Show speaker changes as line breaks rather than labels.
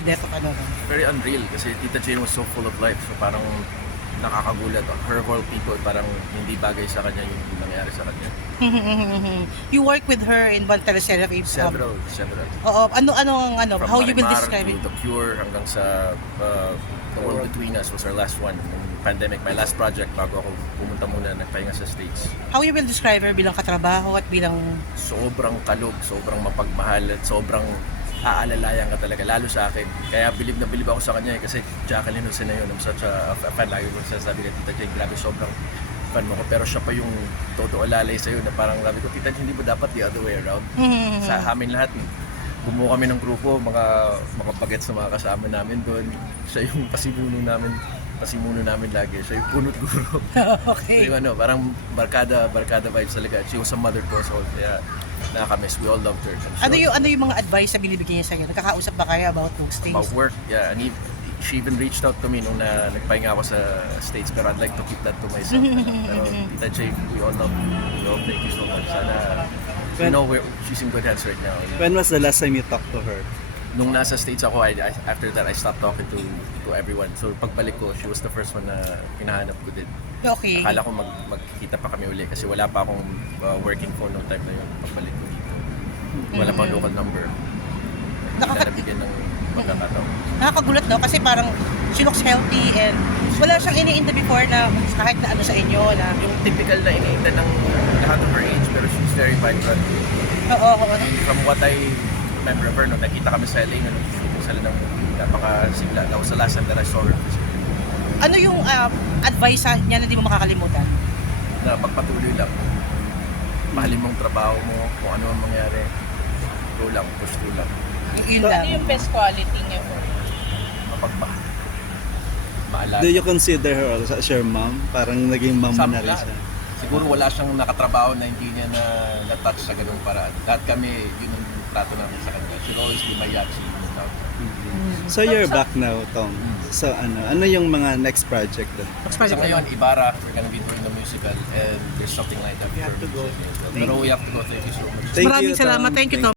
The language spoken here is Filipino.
death of ano.
Very unreal kasi Tita Jane was so full of life. So parang nakakagulat. Her whole people parang hindi bagay sa kanya yung nangyari sa kanya.
You work with her in one teleserye.
Several.
Oo, ano,
From
how you will
Marimar
describe
to
it?
The Cure hanggang sa The World Between Us was our last one. Yung pandemic, my last project bago ako pumunta muna nagpahinga sa States.
How you will describe her bilang katrabaho at bilang...
Sobrang kalog, sobrang mapagmahal at sobrang aalalayan ka talaga, lalo sa akin. Kaya bilib na bilib ako sa kanya kasi Jacqueline Jose na yun. I'm such a fan. Lagi ko sasabi kay Tita Jane, grabe sobrang fan mo ko. Pero siya pa yung totoo lalay sa'yo na parang sabi ko, Tita Jane, hindi mo dapat the other way around. Sa amin lahat, bumuo kami ng grupo, mga bagets na mga kasama namin doon. Siya yung pasimuno namin lagi. Siya yung punot guro.
Okay.
So yung parang barkada vibes talaga. She was a mother to us all. Kaya nakakamiss. We all loved her. So,
Ano yung mga advice na binibigyan niya sa'yo? Nagkakausap ba kayo about those things?
about work, yeah. And she even reached out to me nung nagpahinga ako sa States, pero I'd like to keep that to myself. Pero Tita Jane, we all love you. Thank you so much. Sana, you know, she's in good hands right now.
When was the last time you talked to her?
Nung nasa States ako, after that, I stopped talking to everyone. So pagbalik ko, she was the first one na hinahanap ko din.
Okay.
Akala ko magkikita pa kami uli kasi wala pa akong working phone noong time na yun. Pagbalik ko dito. Wala pang local number. Hindi na nabigyan ng pagkakataon.
Nakakagulat no? Kasi parang she looks healthy and wala siyang iniinda before na kahit na ano sa inyo na...
Yung typical na iniinda ng lahat of her age, pero she's very vibrant.
Oo.
From what I remember of her, no, nakita kami sa LA, shooting sila ng napakasigla. That was the last time that I saw her.
Ano yung advice niya na di mo makakalimutan?
Na pagpatuloy lang. Mahalin mong trabaho mo, kung ano ang mangyari. Go lang, push through lang.
Yun lang.
Ano yung best quality niya po?
Mapagmahal. Maalala.
Do you consider her also as your mom? Parang naging mom mo na rin siya.
Siguro wala siyang nakatrabaho na hindi niya na-touch sa ganung paraan. Lahat kami, yun ang trato namin sa kanya. She'll always be my yachi.
So you're back now, Tom. So ano yung mga next project doon?
Sa ngayon, Ibarra, we're gonna be doing the musical and there's something like that. We have to go. Pero we have to go. Thank you so much.
Thank
Maraming
you, Tom.
salamat. Thank you, Tom.